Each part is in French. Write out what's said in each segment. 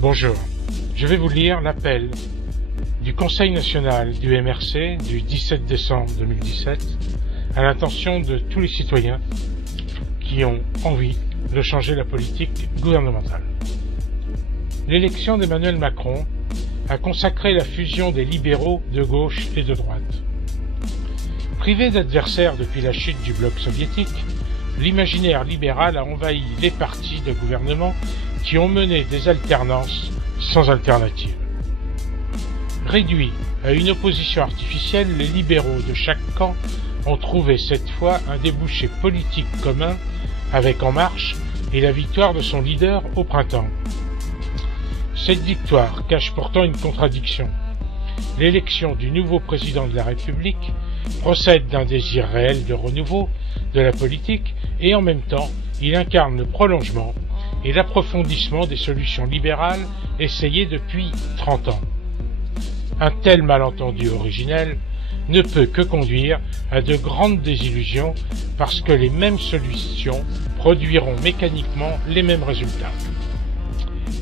Bonjour, je vais vous lire l'appel du Conseil national du MRC du 17 décembre 2017 à l'intention de tous les citoyens qui ont envie de changer la politique gouvernementale. L'élection d'Emmanuel Macron a consacré la fusion des libéraux de gauche et de droite. Privé d'adversaires depuis la chute du bloc soviétique, l'imaginaire libéral a envahi les partis de gouvernement qui ont mené des alternances sans alternative. Réduits à une opposition artificielle, les libéraux de chaque camp ont trouvé cette fois un débouché politique commun avec En Marche et la victoire de son leader au printemps. Cette victoire cache pourtant une contradiction. L'élection du nouveau président de la République procède d'un désir réel de renouveau de la politique et en même temps, il incarne le prolongement et l'approfondissement des solutions libérales essayées depuis 30 ans. Un tel malentendu originel ne peut que conduire à de grandes désillusions parce que les mêmes solutions produiront mécaniquement les mêmes résultats.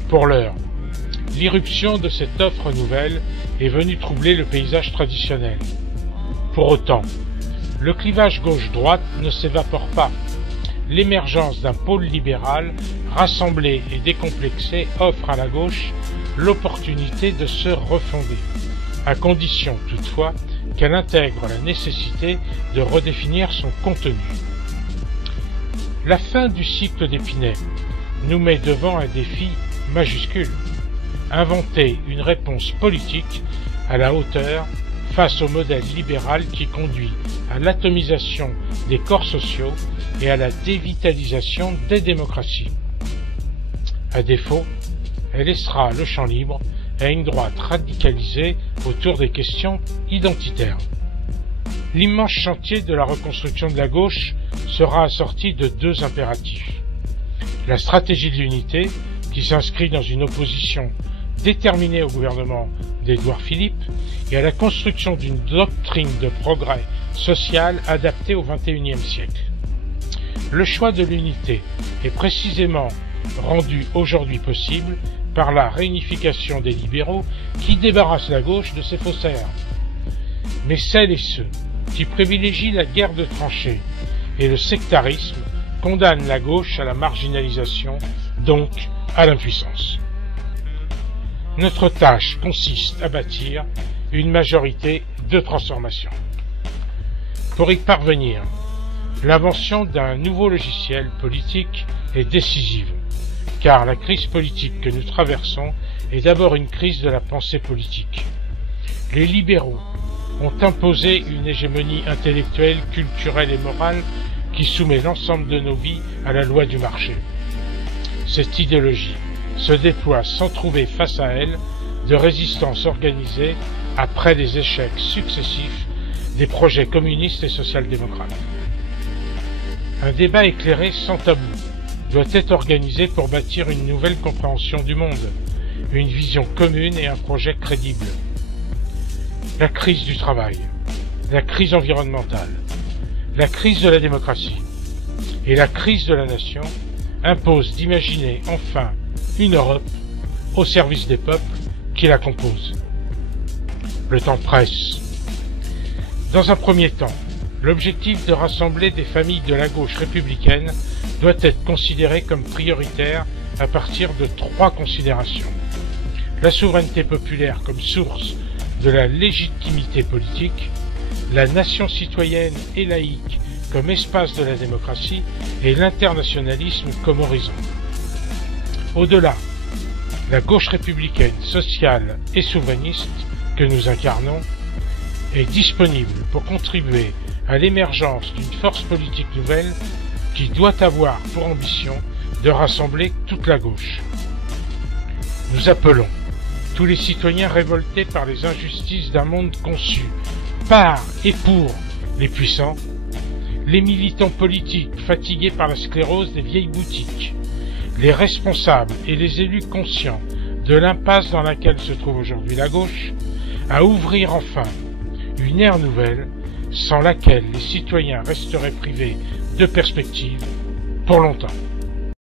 Pour l'heure, l'irruption de cette offre nouvelle est venue troubler le paysage traditionnel. Pour autant, le clivage gauche-droite ne s'évapore pas. L'émergence d'un pôle libéral rassemblé et décomplexé offre à la gauche l'opportunité de se refonder, à condition toutefois qu'elle intègre la nécessité de redéfinir son contenu. La fin du cycle d'Épinay nous met devant un défi majuscule: inventer une réponse politique à la hauteur face au modèle libéral qui conduit à l'atomisation des corps sociaux et à la dévitalisation des démocraties. À défaut, elle laissera le champ libre à une droite radicalisée autour des questions identitaires. L'immense chantier de la reconstruction de la gauche sera assorti de deux impératifs. La stratégie de l'unité, qui s'inscrit dans une opposition déterminée au gouvernement d'Édouard Philippe et à la construction d'une doctrine de progrès social adaptée au XXIe siècle. Le choix de l'unité est précisément rendu aujourd'hui possible par la réunification des libéraux qui débarrassent la gauche de ses faussaires. Mais celles et ceux qui privilégient la guerre de tranchées et le sectarisme condamnent la gauche à la marginalisation, donc à l'impuissance. Notre tâche consiste à bâtir une majorité de transformation. Pour y parvenir, l'invention d'un nouveau logiciel politique est décisive, car la crise politique que nous traversons est d'abord une crise de la pensée politique. Les libéraux ont imposé une hégémonie intellectuelle, culturelle et morale qui soumet l'ensemble de nos vies à la loi du marché. Cette idéologie se déploie sans trouver face à elle de résistance organisée après les échecs successifs des projets communistes et social-démocrates. Un débat éclairé sans tabou doit être organisé pour bâtir une nouvelle compréhension du monde, une vision commune et un projet crédible. La crise du travail, la crise environnementale, la crise de la démocratie et la crise de la nation imposent d'imaginer enfin une Europe au service des peuples qui la composent. Le temps presse. Dans un premier temps, l'objectif de rassembler des familles de la gauche républicaine doit être considéré comme prioritaire à partir de 3 considérations. La souveraineté populaire comme source de la légitimité politique, la nation citoyenne et laïque comme espace de la démocratie et l'internationalisme comme horizon. Au-delà, la gauche républicaine, sociale et souverainiste que nous incarnons est disponible pour contribuer à l'émergence d'une force politique nouvelle qui doit avoir pour ambition de rassembler toute la gauche. Nous appelons tous les citoyens révoltés par les injustices d'un monde conçu par et pour les puissants, les militants politiques fatigués par la sclérose des vieilles boutiques, les responsables et les élus conscients de l'impasse dans laquelle se trouve aujourd'hui la gauche, à ouvrir enfin une ère nouvelle sans laquelle les citoyens resteraient privés de perspectives pour longtemps.